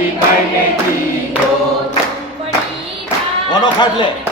મળી કઈ દીધો. ખાટલે